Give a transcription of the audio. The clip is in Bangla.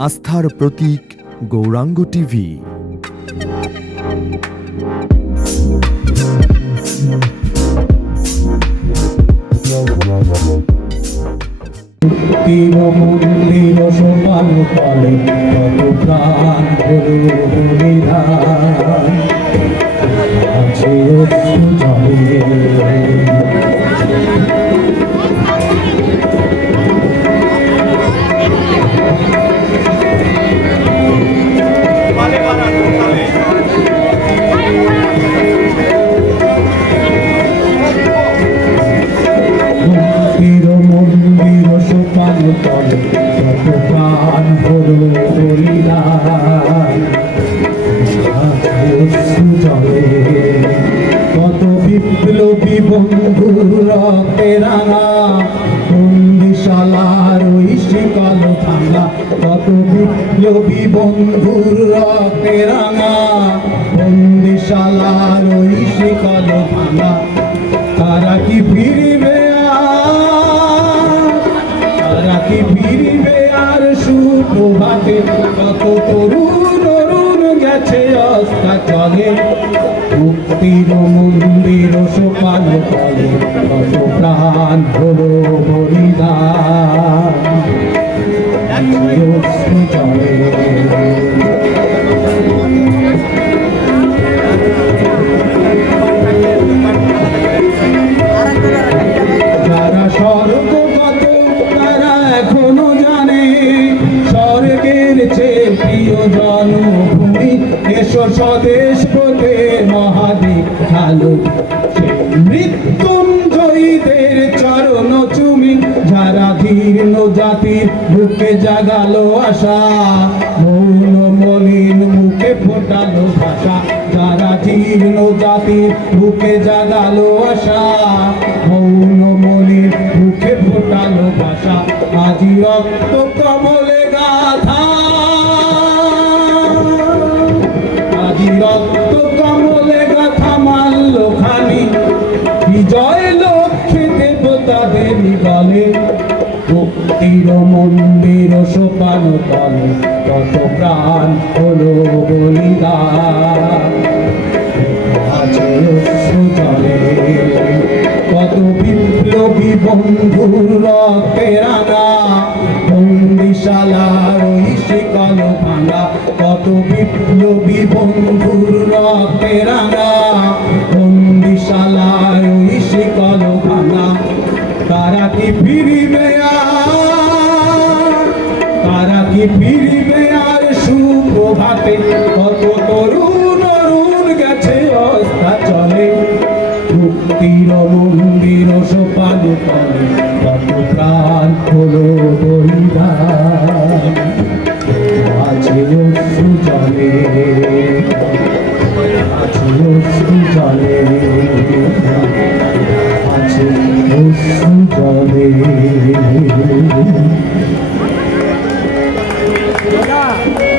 আস্থার প্রতীক গৌরাঙ্গ টিভি। আছে তলে প্রাণ হলো জলে কত বিপ্লবী বন্ধুর রক্তে রাঙা বন্দিশালার ওই শিকল বন্ধুর রক্তে রাঙা। কত তরুণ অরুণ গেছে অস্তা চলে মুক্তির মন্দির সোপান তলে কত প্রাণ হলো বলিদান। চেয়ে প্রিয় জন্মভূমি এসো স্বদেশ পথে মহাদিক আলো মৃত্যুঞ্জয়ীদের চরণ চুমি, যারা ধীর্ণ জাতির বুকে জাগালো আশা, মৌন মলিন মুখে ফোটালো ভাষা, যারা জীর্ণ জাতির বুকে জাগালো আশা, মৌন মলিন মুখে ফোটালো ভাষা। আজি রক্ত কমলে গাথা মুক্তির মন্দির সোপান তলে কত প্রাণ হলো বলিদান কত বিপ্লবী বন্ধুর রক্তে বন্দিশালার শিকল ভাঙা, কত বিপ্লবী বন্ধুর রক্তে রাঙা বন্দিশালার শিকল ভাঙা, তারা কি ফিরিবে আর তারা কি ফিরিবে আর সুপ্রভাতে। কত তরুণ অরুণ গেছে অস্থা চলে। মুক্তির মন্দির সোপান করে কত প্রাণ হলো পরিধান আছে সুজলে আছে সুজলে আছে Yeah.